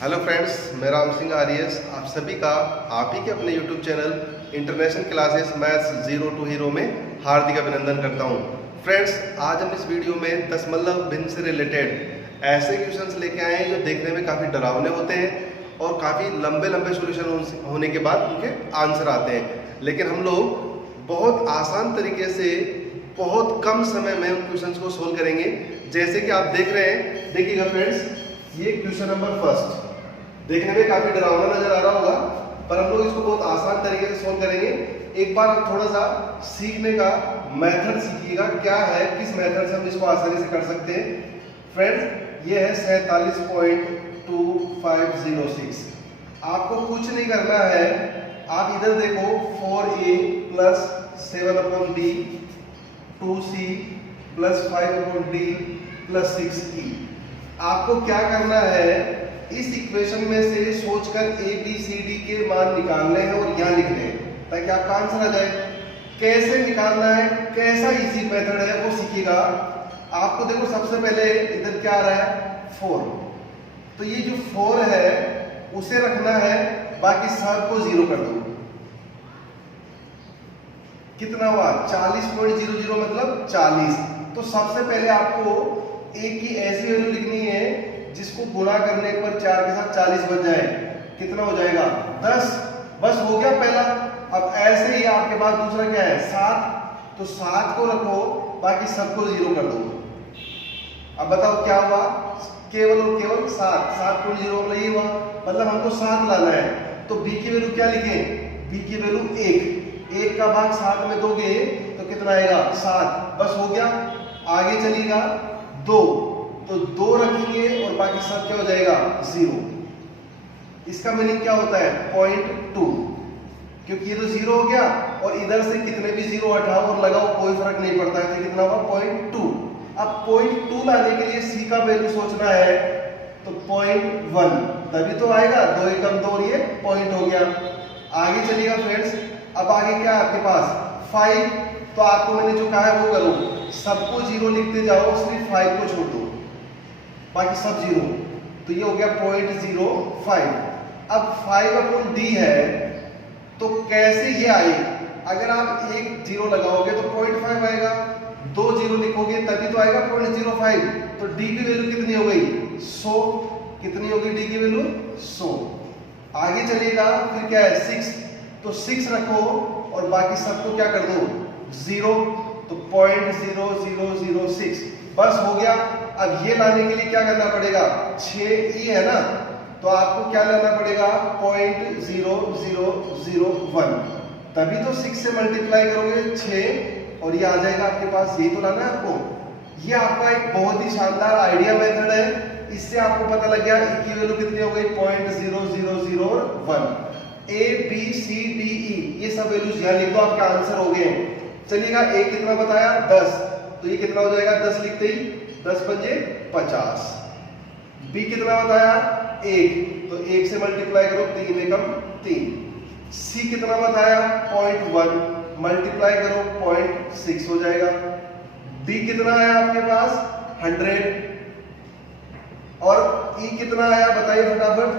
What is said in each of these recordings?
Hello friends, मैं राम सिंह आर्यस आप सभी का आप ही के अपने YouTube channel international classes maths zero to hero में हार्दिक अभिनंदन करता हूं। फ्रेंड्स, आज हम इस वीडियो में दशमलव भिन्न से रिलेटेड ऐसे क्वेश्चंस लेके आए हैं जो देखने में काफ़ी डरावने होते हैं और काफ़ी लंबे लंबे सॉल्यूशन होने के बाद उनके आंसर आते हैं, लेकिन हम लोग बहुत आसान तरीके से बहुत कम समय में उन क्वेश्चंस को सोल्व करेंगे। जैसे कि आप देख रहे हैं, देखिएगा फ्रेंड्स, ये क्वेश्चन नंबर फर्स्ट देखने में काफी डरावना नजर आ रहा होगा, पर हम लोग इसको बहुत आसान तरीके से सोल्व करेंगे। एक बार आप थोड़ा सा सीखने का मेथड सीखिएगा, क्या है, किस मेथड से हम इसको आसानी से कर सकते हैं। फ्रेंड्स, ये है 47.2506। आपको कुछ नहीं करना है, आप इधर देखो 4a plus 7/d 2c plus 5/d plus 6e। आपको क्या करना है, इस इक्वेशन में से सोचकर ए बी सी डी के मान निकालने हैं और यहाँ लिखने हैं ताकि आपका आंसर आ जाए। कैसे निकालना है, कैसा इजी मेथड है वो सीखिएगा। आपको देखो, सबसे पहले इधर क्या आ रहा है 4, तो ये जो 4 है उसे रखना है, बाकी सब को 0 कर दो। कितना हुआ 40.00 मतलब 40। तो सबसे पहले आपको ए की ऐसी वैल्यू लिखनी है जिसको गुणा करने पर 4 के साथ 40 बन जाए। कितना हो जाएगा 10। बस हो गया पहला। अब ऐसे ही आपके पास दूसरा क्या है 7, तो 7 को रखो, बाकी सबको 0 कर दो। अब बताओ क्या हुआ, केवल और केवल 7। 7.0 मतलब ये हुआ, मतलब हमको 7 लाना है। तो b की वैल्यू क्या लिखें, b की वैल्यू 1 का भाग 7 में दोगे तो कितना आएगा 7। बस हो गया। आगे चलिएगा 2, तो 2 रखेंगे और बाकी सब क्या हो जाएगा 0। इसका मीनिंग क्या होता है 0.2, क्योंकि ये तो 0 हो गया और इधर से कितने भी 0 हटाओ और लगाओ कोई फर्क नहीं पड़ता है। तो कितना होगा 0.2। अब 0.2 लाने के लिए c का वैल्यू सोचना है, तो 0.1 तभी तो आएगा। 2 एकम 2 और ये पॉइंट हो गया। आगे चलिएगा फ्रेंड्स, अब आगे क्या है आपके पास 5, तो आपको मैंने जो कहा है वो करो, सबको 0 लिखते जाओ, सिर्फ 5 को छोड़ दो, बाकी सब 0। तो ये हो गया 0.05। अब 5/d है, तो कैसे ये आए, अगर आप एक 0 लगाओगे तो 0.5 आएगा, 2 0 लिखोगे तभी तो आएगा 0.05। तो d की वैल्यू कितनी हो गई 100। कितनी होगी d की वैल्यू 100। आगे चलिएगा, फिर क्या है 6, तो 6 रखो और बाकी सबको क्या कर दो 0, तो 0.0006। बस हो गया। अब ये लाने के लिए क्या करना पड़ेगा, 6e है ना, तो आपको क्या लाना पड़ेगा 0.0001, तभी तो 6 से मल्टीप्लाई करोगे 6 और ये आ जाएगा आपके पास। यही तो लाना है आपको। ये आपका एक बहुत ही शानदार आइडिया मेथड है। इससे आपको पता लग गया e की वैल्यू कितनी हो गई 0.0001। a b c d e ये सब वैल्यूज यहाँ लिख दो, आपके आंसर हो गए। चलिएगा, a कितना बताया 10, तो ये कितना हो जाएगा 10 लिखते ही 10 पंजे 50। b कितना बताया 1, तो 1 से मल्टीप्लाई करो 3 एकम 3। c कितना बताया 0.1, मल्टीप्लाई करो 0.6 हो जाएगा। d कितना आया आपके पास 100 और e कितना आया बताइए फटाफट।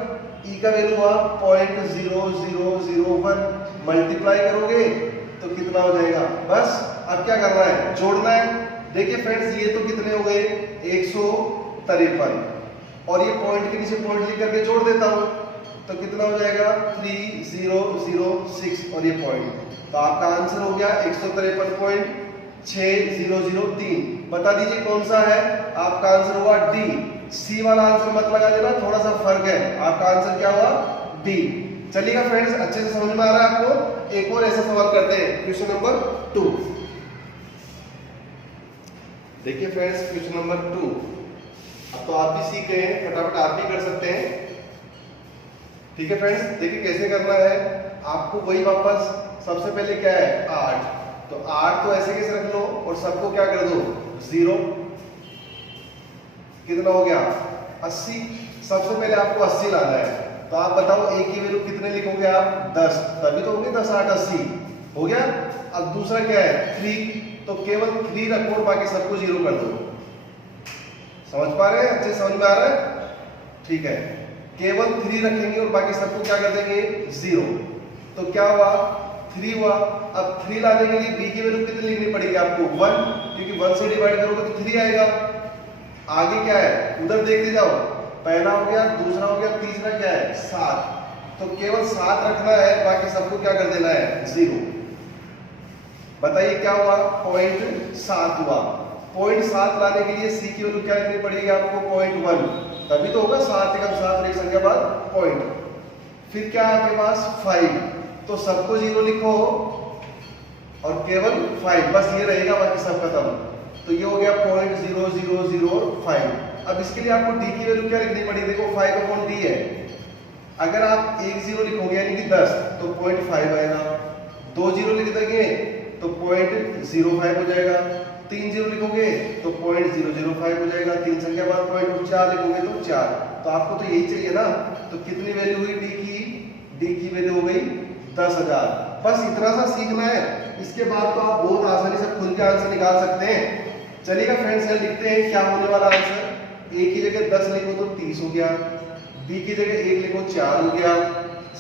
e का वैल्यू हुआ 0.0001, मल्टीप्लाई करोगे तो कितना हो जाएगा। बस अब क्या करना है, जोड़ना है। देखिए फ्रेंड्स, ये तो कितने हो गए 153 और ये पॉइंट के नीचे पॉइंट लिख करके जोड़ देता हूं, तो कितना हो जाएगा 3006 और ये पॉइंट। तो आपका आंसर हो गया 153.6003। बता दीजिए कौन सा है, आपका आंसर हुआ डी। सी वाला आंसर मत लगा देना, थोड़ा सा फर्क है। आपका आंसर क्या हुआ डी। चलिएगा फ्रेंड्स, अच्छे से समझ में आ रहा है आपको। एक और ऐसा सवाल करते हैं, क्वेश्चन नंबर 2। देखिए फ्रेंड्स, क्वेश्चन नंबर 2। अब तो आप भी सीख गए हैं, फटाफट आप भी कर सकते हैं। ठीक है फ्रेंड्स, देखिए कैसे करना है। आपको वही वापस, सबसे पहले क्या है 8, तो 8 तो ऐसे कैसे रख लो और सबको क्या कर दो 0। कितना हो गया 80। सबसे पहले आपको 80 लाना है, तो आप बताओ a की वैल्यू कितने लिखोगे आप 10, तभी तो होंगे 10 8 80 हो गया। अब दूसरा क्या है 3, तो केवल 3 रखो और बाकी सबको 0 कर दो। समझ पा रहे हैं, अच्छे समझ में आ रहा है। ठीक है, केवल 3 रखेंगे और बाकी सबको क्या कर देंगे 0। तो क्या हुआ 3 हुआ। अब 3 लाने के लिए b की वैल्यू कितनी लिखनी पड़ेगी आपको 1, क्योंकि 1 से डिवाइड करोगे तो 3 आएगा। आगे क्या है उधर देखते जाओ, पहला हो गया, दूसरा हो गया, तीसरा क्या है 7। तो केवल 7 रखना है, बाकी सबको क्या कर देना है 0। बताइए क्या हुआ 0.7 हुआ। 0.7 लाने के लिए c की वैल्यू क्या लिखनी पड़ेगी आपको 0.1, तभी तो होगा 7 एकम 7 एक संख्या बाद पॉइंट। फिर क्या है आपके पास 5, तो सबको 0 लिखो और केवल 5 बस ये रहेगा, बाकी सब खत्म। तो ये हो गया 0.0005। अब इसके लिए आपको d की वैल्यू क्या लिखनी पड़ेगी, देखो 5/d है। अगर आप 1 0 लिखोगे यानी कि 10 तो 0.5 आएगा, 2 0 लिख देंगे तो 0.05 हो जाएगा, 3 0 लिखोगे तो 0.005 हो जाएगा, 3 संख्या बाद 4 लिखोगे तो 4। तो आपको तो यही चाहिए ना। तो कितनी वैल्यू हुई d की वैल्यू हो गई 10,000। बस इतना सा सीखना है, इसके बाद तो आप बहुत आसानी से खुद के आंसर निकाल सकते हैं। चलिएगा फ्रेंड्स यहाँ लिखते हैं क्या होने वाला आंसर। a की जगह 10 लिखो तो 30 हो गया, b की जगह 1 लिखो 4 हो गया,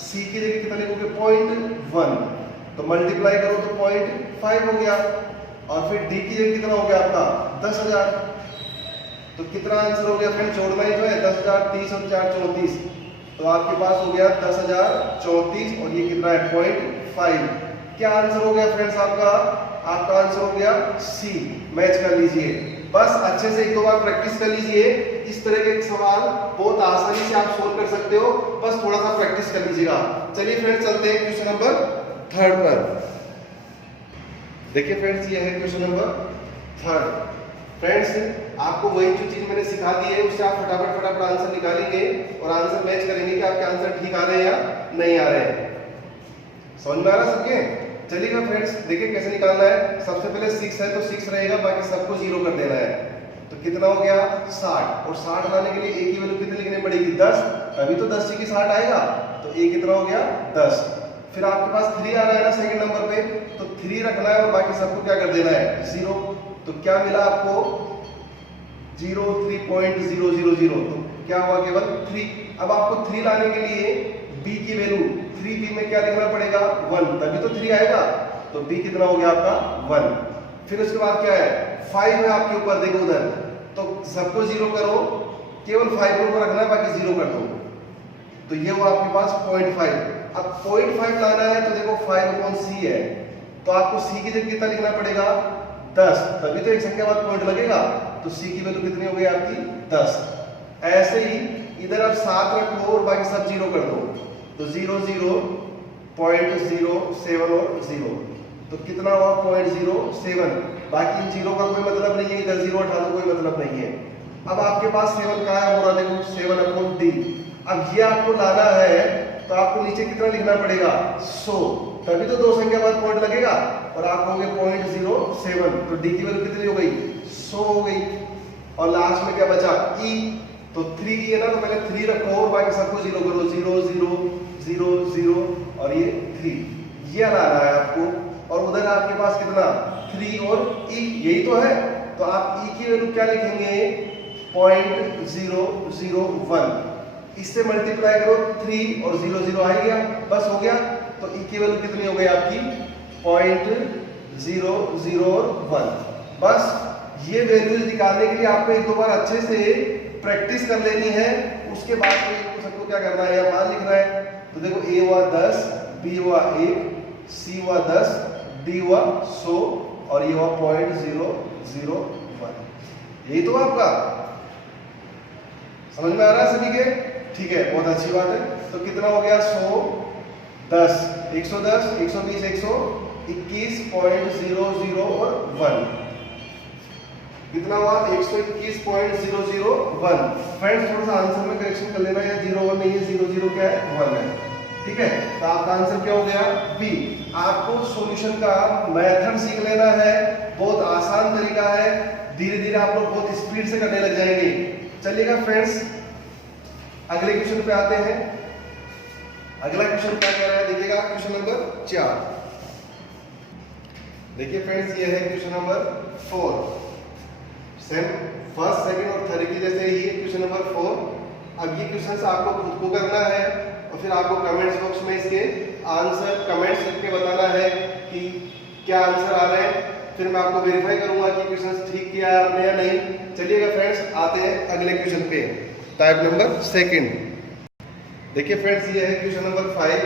c की जगह कितना लिखोगे 0.1, तो मल्टीप्लाई करो तो 0.5 हो गया, और फिर d की जगह कितना हो गया आपका 10,000। तो कितना आंसर हो गया फ्रेंड, जोड़ना ही तो है 10,000, 30 और 4 34, तो आपके पास हो गया 10,034 और ये कितना है 0.5। क्या आंसर हो गया फ्रेंड्स आपका आंसर हो गया सी। मैच कर लीजिए, बस अच्छे से 1-2 बार प्रैक्टिस कर लीजिए। इस तरह के सवाल बहुत आसानी से आप सोल्व कर सकते हो, बस थोड़ा सा प्रैक्टिस कर लीजिएगा। चलिए फ्रेंड्स चलते हैं क्वेश्चन नंबर 3 पर। देखिए फ्रेंड्स ये है क्वेश्चन नंबर 3। फ्रेंड्स आपको वही जो चीज मैंने सिखा दी है उससे आप फटाफट आंसर निकालेंगे और आंसर मैच करेंगे कि आपके आंसर ठीक आ रहे हैं या नहीं आ रहे हैं। समझ में आ रहा सबके। चलिएगा फ्रेंड्स देखिए कैसे निकालना है। सबसे पहले 6 है तो 6 रहेगा, बाकी सबको 0 कर देना है। तो कितना हो गया 60, और 60 लाने के लिए a की वैल्यू कितनी लिखनी पड़ेगी 10, तभी तो 10 की 60 आएगा। तो a कितना हो गया 10। फिर आपके पास 3 आ रहा है ना सेकंड नंबर पे, तो 3 रखना है और बाकी सबको क्या कर देना है 0। तो क्या मिला आपको 0.000, तो क्या हुआ केवल 3। अब आपको 3 लाने के लिए b की वैल्यू 3b में क्या लिखना पड़ेगा 1, तभी तो 3 आएगा। तो b कितना हो गया आपका 1। फिर उसके बाद क्या है 5 है आपके ऊपर, देखो उधर, तो सबको 0 करो, केवल 5 को रखना है, बाकी 0 कर दो। तो ये हुआ आपके पास 0.5। अब 0.5 लाना है तो देखो 5/c है, तो आपको c की जगह कितना लिखना पड़ेगा 10, तभी तो एक संख्या बाद पॉइंट लगेगा। तो c की वैल्यू कितनी हो गई आपकी 10। ऐसे ही इधर आप 7 रखो और बाकी सब 0 कर दो, तो 0 0 0.07 और 0, तो कितना हुआ 0.07। बाकी इन 0 का कोई मतलब नहीं है, इधर 0 हटा दो, कोई मतलब नहीं है। अब आपके पास 7 कहाँ है हो रहा, देखो 7/d। अब ये आपको लाना है तो आपको नीचे कितना लिखना पड़ेगा 100, तभी तो 2 संख्या बाद पॉइंट लगेगा, और आप होंगे 0.07। तो d की वैल्यू कितनी हो गई 100 हो गई। और लास्ट में क्या बचा e, तो 3 है ना, तो पहले 3 रखो और बाकी सबको 0 करो, 0 0 0 0 और ये 3, ये लाना है आपको। और उधर आपके पास कितना 3 और e, यही तो है। तो आप e की वैल्यू क्या लिखेंगे 0.001, इससे मल्टीप्लाई करो 3 और 0 0 आ गया, बस हो गया। तो e की वैल्यू कितनी हो गई आपकी 0.001। बस ये वैल्यूज निकालने के लिए आपको 1-2 बार अच्छे से प्रैक्टिस कर लेनी है, उसके बाद तो सबको क्या करना है या मान लिखना है। तो देखो a हुआ 10, b हुआ 1, c हुआ 10, d हुआ 100 और ये हुआ 0.001। यही तो आपका समझ में आ रहा है सभी के, ठीक है, बहुत अच्छी बात है। तो कितना हो गया 100 10 110 120 121.00 और 1, कितना हुआ 121.001। फ्रेंड्स थोड़ा सा आंसर में करेक्शन कर लेना, या 01 नहीं है, 00 क्या है 1 है, ठीक है। तो आपका आंसर क्या हो गया बी। आपको सॉल्यूशन का मेथड सीख लेना है, बहुत आसान तरीका है, धीरे धीरे आप लोग बहुत स्पीड से करने लग जाएंगे। चलिएगा फ्रेंड्स अगले क्वेश्चन पे आते हैं। अगला क्वेश्चन क्या कह रहा है देखिएगा, क्वेश्चन नंबर 4। देखिए फ्रेंड्स ये है question number 4, same first second और थर्ड की जैसे ही क्वेश्चन नंबर 4। अब ये क्वेश्चन आपको खुद को करना है और फिर आपको कमेंट्स बॉक्स में इसके आंसर कमेंट्स लिख के बताना है कि क्या आंसर आ रहे हैं। फिर मैं आपको वेरीफाई करूंगा कि क्वेश्चन ठीक किया है आपने या नहीं। चलिएगा फ्रेंड्स, आते हैं अगले क्वेश्चन पे, टाइप नंबर सेकंड। देखिए फ्रेंड्स, ये है क्वेश्चन नंबर 5।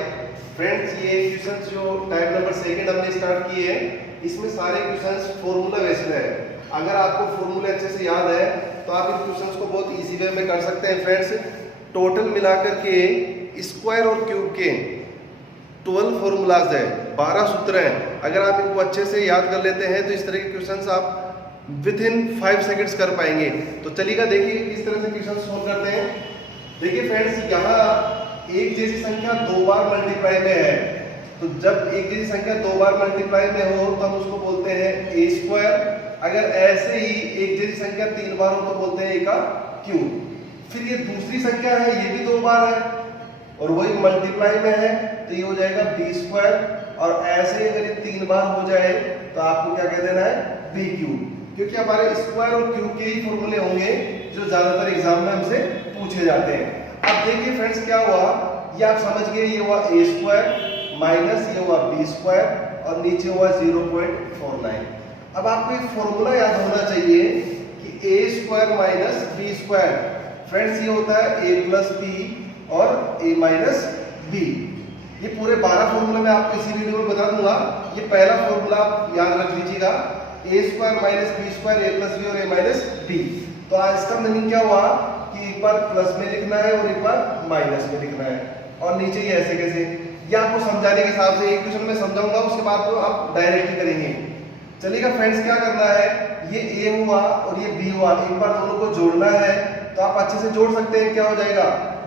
फ्रेंड्स, ये क्वेश्चन जो टाइप नंबर सेकंड हमने स्टार्ट किए हैं, इसमें सारे क्वेश्चंस फॉर्मूला बेस्ड है। अगर आपको फॉर्मूला अच्छे से याद है तो आप इन क्वेश्चंस को बहुत इजी वे में कर सकते हैं। फ्रेंड्स, टोटल मिलाकर के स्क्वायर और क्यूब के 12 फॉर्मूलाज है, 12 सूत्र हैं। अगर आप इनको अच्छे से याद कर लेते हैं तो इस तरह के क्वेश्चंस आप विद इन 5 सेकंड्स कर पाएंगे। तो चलिएगा देखिए किस तरह से क्वेश्चन सोल्व करते हैं। देखिए फ्रेंड्स, यहाँ एक जैसी संख्या 2 बार मल्टीप्लाई में है, तो जब एक जैसी संख्या 2 बार मल्टीप्लाई में हो तो हम उसको बोलते हैं ए स्क्वायर। अगर ऐसे ही एक जैसी संख्या 3 बार हो तो बोलते हैं ए का क्यूब। फिर ये दूसरी संख्या है, ये भी 2 बार है और वही मल्टीप्लाई में है, तो ये हो जाएगा बी स्क्वायर। और ऐसे ही अगर ये 3 बार हो जाए तो आपको क्या कह देना है, बी क्यूब। क्योंकि हमारे स्क्वायर और क्यूब के ही फॉर्मूले होंगे जो ज्यादातर एग्जाम में हमसे पूछे जाते हैं। अब देखिए फ्रेंड्स, क्या हुआ, ये आप समझ गए, ये हुआ ए स्क्वायर माइनस ये हुआ बी स्क्वायर और नीचे हुआ 0.49। अब आपको एक फॉर्मूला याद होना चाहिए कि A square minus B square, friends ये होता है ए प्लस बी और ए माइनस बी। ये पूरे 12 फॉर्मूला मैं आपको इसी वीडियो में बता दूंगा। ये पहला फॉर्मूला आप याद रख लीजिएगा, ए स्क्वायर माइनस बी स्क्वायर, ए प्लस बी और ए माइनस बी। तो आज इसका मीनिंग क्या हुआ कि एक बार प्लस में लिखना है और एक बार माइनस में लिखना है, और नीचे ये ऐसे कैसे, ये आपको समझाने के हिसाब से एक क्वेश्चन में समझाऊंगा, उसके बाद तो आप डायरेक्ट ही करेंगे। चलिएगा फ्रेंड्स, क्या करना है, ये ए हुआ और ये बी हुआ, एक बार दोनों को जोड़ना है तो आप अच्छे से जोड़ सकते हैं। क्या हो जाएगा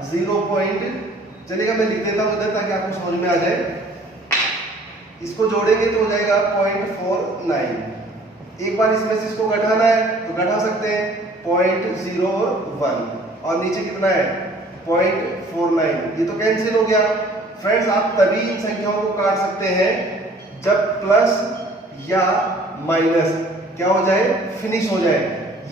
0. चलिएगा मैं लिख देता हूं इधर ताकि आपको समझ में आ जाए। इसको जोड़ेंगे तो हो जाएगा 0.49। एक बार इसमें से इसको घटाना है तो घटा सकते हैं 0.01 और नीचे कितना है 0.49। ये तो कैंसिल हो गया। फ्रेंड्स, आप तभी इन संख्याओं को काट सकते हैं जब प्लस या माइनस क्या हो जाए, फिनिश हो जाए।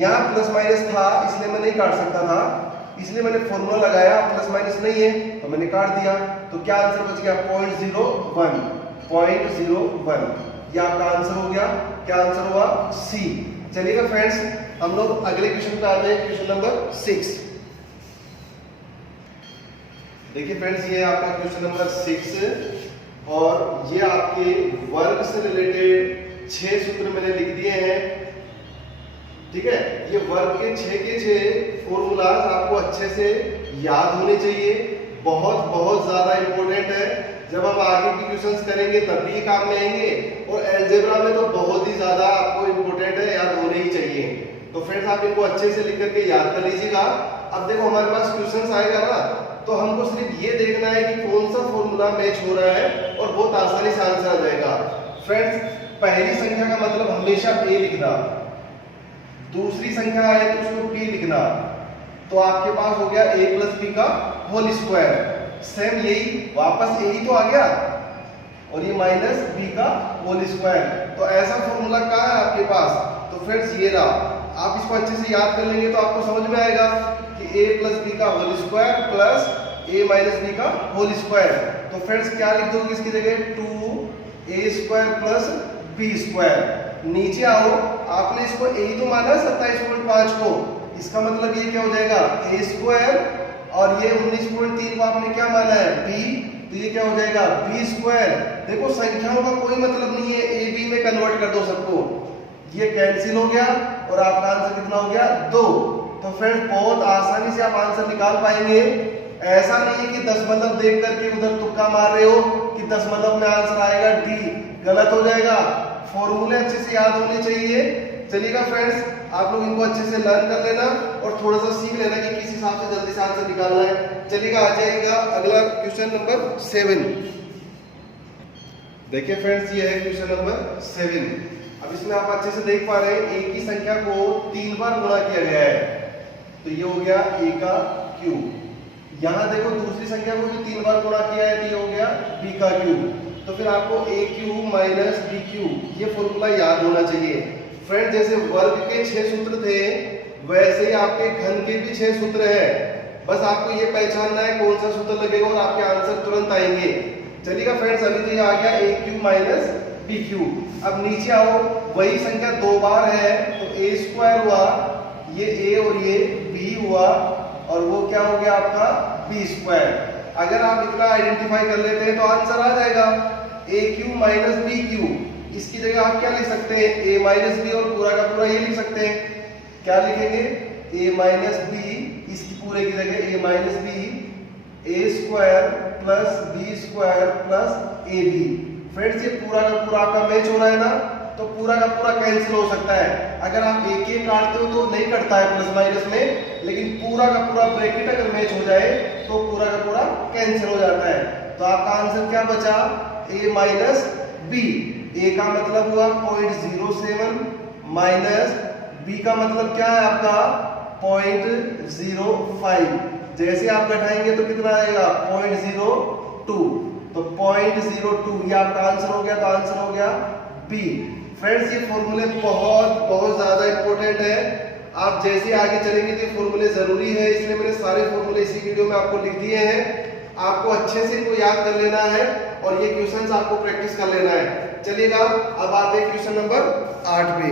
यहाँ प्लस माइनस था इसलिए मैं नहीं काट सकता था, इसलिए मैंने फॉर्मूला लगाया, प्लस माइनस नहीं है तो मैंने काट दिया। तो क्या आंसर बच गया 0.01। ये आपका आंसर हो गया। क्या आंसर हुआ, सी। चलिएगा फ्रेंड्स, हम लोग अगले क्वेश्चन पे आते हैं, क्वेश्चन नंबर 6। देखिए फ्रेंड्स, ये आपका क्वेश्चन नंबर 6 और ये आपके वर्ग से रिलेटेड 6 सूत्र मैंने लिख दिए हैं। ठीक है, ये वर्ग के 6 फॉर्मूलाज आपको अच्छे से याद होने चाहिए। बहुत बहुत ज्यादा इंपॉर्टेंट है, जब हम आगे की क्वेश्चंस करेंगे तब भी काम में आएंगे, और अलजेब्रा में तो बहुत ही ज्यादा आपको इंपॉर्टेंट है, याद होने ही चाहिए। तो फ्रेंड्स, आप इनको अच्छे से लिख करके याद कर लीजिएगा। अब देखो हमारे पास क्वेश्चंस आएगा ना, तो हमको सिर्फ ये देखना है कि कौन सा फॉर्मूला मैच हो रहा है और बहुत आसानी से आंसर आ जाएगा। फ्रेंड्स, पहली संख्या का मतलब हमेशा ए लिखना, दूसरी संख्या है तो उसको बी लिखना, तो आपके पास हो गया a प्लस बी का होल स्क्वायर। सेम यही वापस यही तो आ गया, और ये माइनस बी का होल स्क्वायर। तो ऐसा फॉर्मूला कहाँ है आपके पास, तो फ्रेंड्स ये रहा। आप इसको अच्छे से याद कर लेंगे तो आपको समझ में आएगा कि a प्लस बी का whole square plus a minus B का होल स्क्वायर। तो फ्रेंड्स क्या लिख दोगे इसकी जगह, 2a square plus B square. नीचे आओ, आपने इसको a तो माना 27.5 को, इसका मतलब ये क्या हो जाएगा a स्क्वायर, और ये 19.3 को आपने क्या माना है b, तो ये क्या हो जाएगा b स्क्वायर। देखो संख्याओं का कोई मतलब नहीं है, a b में कन्वर्ट कर दो सबको, ये कैंसिल हो गया और आपका आंसर कितना हो गया 2। तो फ्रेंड्स, बहुत आसानी से आप आंसर निकाल पाएंगे। ऐसा नहीं है कि 10 मतलब देख करके उधर तुक्का मार रहे हो कि 10 मतलब में आंसर आएगा डी, गलत हो जाएगा। फॉर्मूले अच्छे से याद होने चाहिए। चलिएगा फ्रेंड्स, आप लोग इनको अच्छे से लर्न कर लेना और थोड़ा सा सीख लेना कि किस हिसाब से जल्दी से आंसर निकालना है। चलिएगा, आ जाएगा अगला क्वेश्चन नंबर 7। देखिए फ्रेंड्स, ये है क्वेश्चन नंबर 7। अब इसमें आप अच्छे से देख पा रहे हैं एक ही संख्या को 3 बार गुणा किया गया है, तो ये हो गया a का क्यूब। यहाँ देखो दूसरी संख्या को भी 3 बार गुणा किया है, तो ये हो गया b का क्यूब। तो फिर आपको a cube minus b cube ये फॉर्मूला याद होना चाहिए। फ्रेंड, जैसे वर्ग के 6 सूत्र थे वैसे ही आपके घन के भी 6 सूत्र हैं। बस आपको ये पहचानना है कौन सा सूत्र लगेगा और आपके आंसर तुरंत आएंगे। चलिएगा फ्रेंड्स, अभी तो ये आ गया ए क्यू माइनस बी क्यू। अब नीचे आओ, वही संख्या दो बार है तो ए स्क्वायर हुआ, ये ए और ये बी हुआ, और वो क्या हो गया आपका बी स्क्वायर। अगर आप इतना आइडेंटिफाई कर लेते हैं तो आंसर आ जाएगा ए क्यू माइनस बी क्यू। इसकी जगह आप क्या लिख सकते हैं, ए माइनस बी, और पूरा का पूरा ये लिख सकते हैं। क्या लिखेंगे, ए माइनस बी, इसकी पूरे की जगह A minus B, A square plus B square plus A B. Friends, ये पूरा का पूरा आपका मैच हो रहा है ना, तो पूरा का पूरा कैंसिल हो सकता है। अगर आप एक एक काटते हो तो नहीं कटता है प्लस माइनस में, लेकिन पूरा का पूरा ब्रैकेट अगर मैच हो जाए तो पूरा का पूरा कैंसिल हो जाता है। तो आपका आंसर क्या बचा, ए माइनस बी। ए का मतलब हुआ 0.07 माइनस बी का मतलब क्या है आपका 0.05। जैसे आप घटाएंगे तो कितना आएगा 0.02, तो 0.02 ये आपका आंसर हो गया। तो आंसर हो गया बी। फ्रेंड्स, ये फॉर्मूले बहुत ज्यादा इंपॉर्टेंट है। आप जैसे आगे चलेंगे तो फॉर्मूले जरूरी है, इसलिए मैंने सारे फॉर्मूले इसी वीडियो में आपको लिख दिए हैं। आपको अच्छे से इनको याद कर लेना है और ये क्वेश्चंस आपको प्रैक्टिस कर लेना है। चलिएगा, अब आते हैं क्वेश्चन नंबर 8 पे।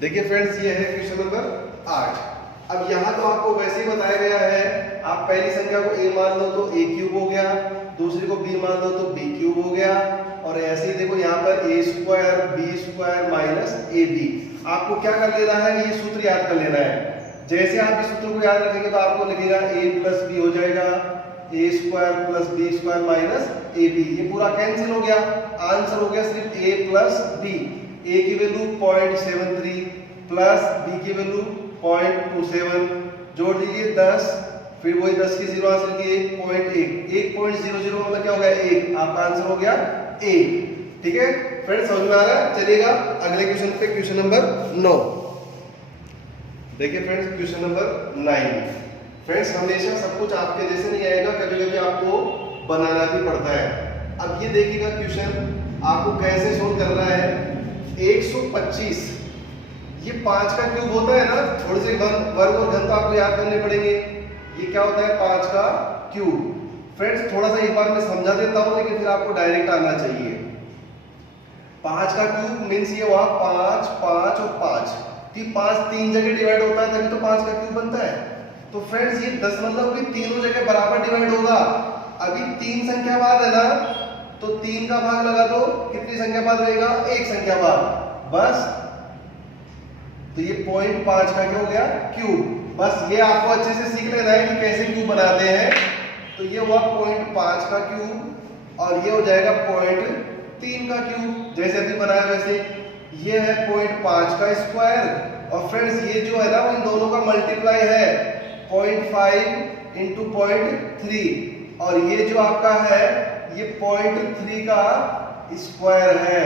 देखिए फ्रेंड्स, ये है क्वेश्चन नंबर 8। अब यहाँ तो आपको वैसे ही बताया गया है, आप पहली संख्या को a मान लो तो a क्यूब हो गया, दूसरी को b मान लो तो b क्यूब हो गया, और ऐसे ही देखो यहाँ पर a square b square minus ab। आपको क्या कर लेना है, ये सूत्र याद कर लेना है। जैसे आप इस सूत्र को याद रखेंगे तो आपको लिखेगा a प्लस बी हो जाएगा, a square plus B square minus ab। ये पूरा कैंसिल हो गया, आंसर हो गया सिर्फ a प्लस b। a की वैल्यू 0.73 प्लस b की वैल्यू 0.27, जोड़ दीजिए 10, फिर वही 10 की 0 हासिल की 1.1, 1.00 मतलब क्या हो गया 1। आपका आंसर हो गया a। ठीक है फ्रेंड्स, समझ में आ रहा है। चलिएगा अगले क्वेश्चन पे, क्वेश्चन नंबर 9। देखिए फ्रेंड्स, क्वेश्चन नंबर 9। फ्रेंड्स, हमेशा सब कुछ आपके जैसे नहीं आएगा, कभी कभी आपको बनाना भी पड़ता है। अब ये देखिएगा क्वेश्चन आपको कैसे सोल्व करना है। 125, ये 5 का क्यूब होता है ना, थोड़े से वर्ग और घन तो आपको याद करने पड़ेंगे। ये क्या होता है 5 का क्यूब। फ्रेंड्स, थोड़ा सा एक बार मैं समझा देता हूं, लेकिन फिर आपको डायरेक्ट आना चाहिए। 5 का क्यूब मीन्स ये हुआ 5, 5 और 5। 5 3 जगह डिवाइड होता है तभी तो 5 का क्यूब बनता है। तो फ्रेंड्स, ये 10 मतलब भी तीनों जगह बराबर डिवाइड होगा। अभी 3 संख्या बाद है ना, तो 3 का भाग लगा दो, कितनी संख्या बाद रहेगा 1 संख्या बाद बस। तो ये 0.5 का क्या हो गया क्यूब। बस ये आपको अच्छे से सीख लेना है कि कैसे क्यूब बनाते हैं। तो ये हुआ 0.5 का क्यूब, और ये हो जाएगा 0.3 का क्यूब, जैसे अभी बनाया वैसे। ये है 0.5 का स्क्वायर, और फ्रेंड्स ये जो है ना वो इन दोनों का मल्टीप्लाई है, 0.5 इंटू 0.3, और ये जो आपका है ये 0.3 का स्क्वायर है,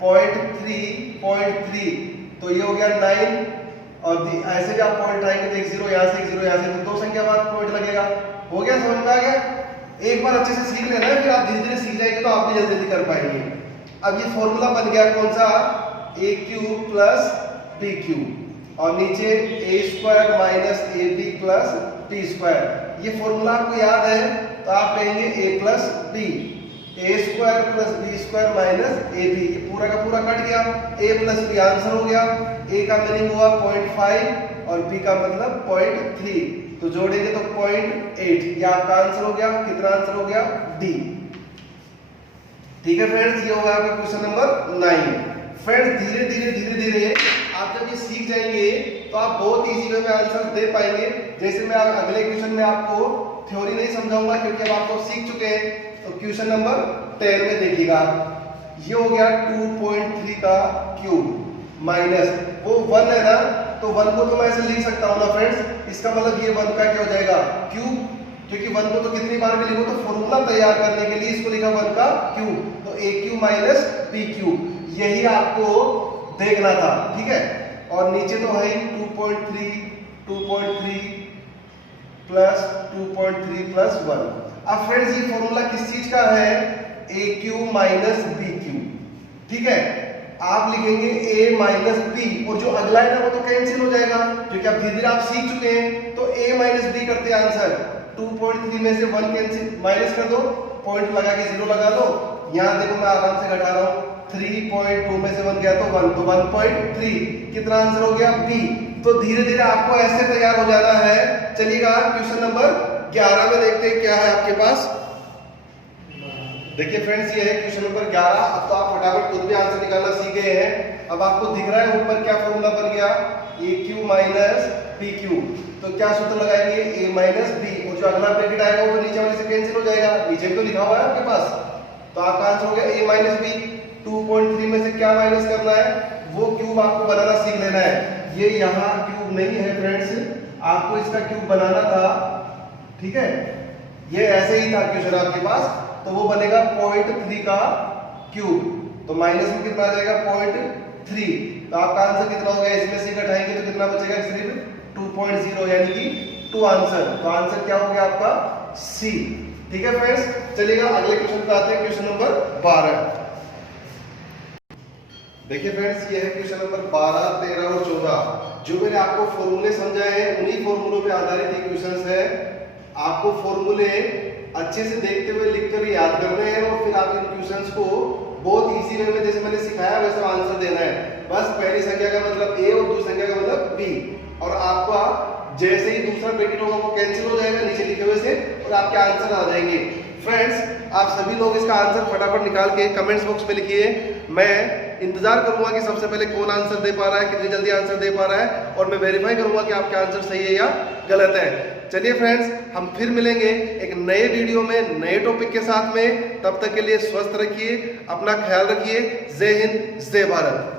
0.3, तो ये हो गया 9। और ऐसे भी आप पॉइंट आएंगे तो 1 0 यहाँ से 1 0 यहाँ से, तो 2 संख्या बाद पॉइंट लगेगा। हो गया, समझ में आ गया। एक बार अच्छे से सीख लेना है, फिर आप धीरे धीरे सीख जाएंगे तो आप भी जल्दी जल्दी कर पाएंगे। अब ये फॉर्मूला बन गया कौन सा, a cube plus b cube, और नीचे a square minus ab plus b square. ये फॉर्मूला आपको याद है तो आप कहेंगे a plus b, a square plus b square minus ab। ये पूरा का पूरा कट गया, a प्लस b आंसर हो गया। a का मीनिंग हुआ 0.5 और b का मतलब 0.3, तो जोड़ेंगे तो 0.8। ये आपका आंसर हो गया। कितना आंसर हो गया d। ठीक है फ्रेंड्स, ये होगा आपका क्वेश्चन नंबर 9। फ्रेंड्स, धीरे धीरे आप जब ये सीख जाएंगे तो आप बहुत इजी वे में आंसर दे पाएंगे। जैसे मैं अगले क्वेश्चन में आपको थ्योरी नहीं समझाऊंगा, क्योंकि अब आप लोग सीख चुके हैं। तो क्वेश्चन नंबर 10 में देखिएगा, ये हो गया 2.3 का क्यूब माइनस वो 1 है ना, तो 1 को तो मैं ऐसे लिख सकता हूँ ना फ्रेंड्स। इसका मतलब ये 1 का क्या हो जाएगा क्यूब, क्योंकि 1 को तो कितनी बार भी लिखो, तो फॉर्मूला तैयार करने के लिए इसको लिखा 1 का क्यूब, तो a cube minus b cube, यही आपको देखना था। ठीक है, और नीचे तो है 2.3 प्लस 2.3 प्लस 1। अब फ्रेंड्स, ये फॉर्मूला किस चीज का है, a cube minus b cube. ठीक है, आप लिखेंगे a माइनस बी, और जो अगला है ना वो तो कैंसिल हो जाएगा क्योंकि आप धीरे धीरे आप सीख चुके हैं। तो a माइनस बी करते हैं आंसर। 2.3 में से 1 कैंसिल माइनस कर दो, पॉइंट लगा के 0 लगा दो। यहाँ देखो मैं आराम से घटा रहा हूँ, 3.2 में से 1 गया तो 1, तो 1.3 कितना आंसर हो गया बी। तो धीरे धीरे आपको ऐसे तैयार हो जाना है। चलिएगा क्वेश्चन नंबर 11 में देखते हैं क्या है आपके पास। देखिए फ्रेंड्स ये है क्वेश्चन नंबर 11। अब तो आप फटाफट खुद भी आंसर निकालना सीख गए हैं। अब आपको दिख रहा है ऊपर क्या फॉर्मूला बन गया, ए क्यू माइनस पी क्यू। तो क्या सूत्र लगाएंगे, ए माइनस बी, और जो अगला ब्रैकेट आएगा वो तो नीचे वाले से कैंसिल हो जाएगा, नीचे भी तो लिखा हुआ है आपके पास। तो आपका आंसर हो गया ए माइनस बी। 2.3 में से क्या माइनस करना है, वो क्यूब आपको बनाना सीख लेना है। ये यहाँ क्यूब नहीं है फ्रेंड्स, आपको इसका क्यूब बनाना था, ठीक है। ये ऐसे ही था क्वेश्चन आपके पास, तो वो बनेगा 0.3 का क्यूब। तो माइनस में कितना आ जाएगा 0.3। तो आपका आंसर कितना हो गया, इसमें से घटाएंगे तो कितना बचेगा, सिर्फ 2.0 यानी कि 2 आंसर। तो आंसर क्या हो गया आपका सी। ठीक है फ्रेंड्स, चलिएगा अगले क्वेश्चन पे आते हैं, क्वेश्चन नंबर 12। देखिए फ्रेंड्स ये है क्वेश्चन नंबर 12, 13 और 14। जो मैंने आपको फॉर्मूले समझाए हैं उन्हीं फॉर्मूलों पे आधारित ये क्वेश्चंस है। आपको फॉर्मूले अच्छे से देखते हुए लिखकर याद करने हैं, और फिर आप इन क्वेश्चंस को बहुत इजी वे में जैसे मैंने सिखाया वैसे आंसर देना है। बस पहली संख्या का मतलब ए और दूसरी संख्या का मतलब बी, और आपका जैसे ही दूसरा ब्रैकेट होगा वो कैंसिल हो जाएगा नीचे लिखे हुए से, और आपके आंसर आ जाएंगे। फ्रेंड्स आप सभी लोग इसका आंसर फटाफट निकाल के कमेंट्स बॉक्स में लिखिए। मैं इंतजार करूंगा कि सबसे पहले कौन आंसर दे पा रहा है, कितनी जल्दी आंसर दे पा रहा है, और मैं वेरीफाई करूंगा कि आपका आंसर सही है या गलत है। चलिए फ्रेंड्स, हम फिर मिलेंगे एक नए वीडियो में नए टॉपिक के साथ में। तब तक के लिए स्वस्थ रखिए, अपना ख्याल रखिए। जय हिंद, जय भारत।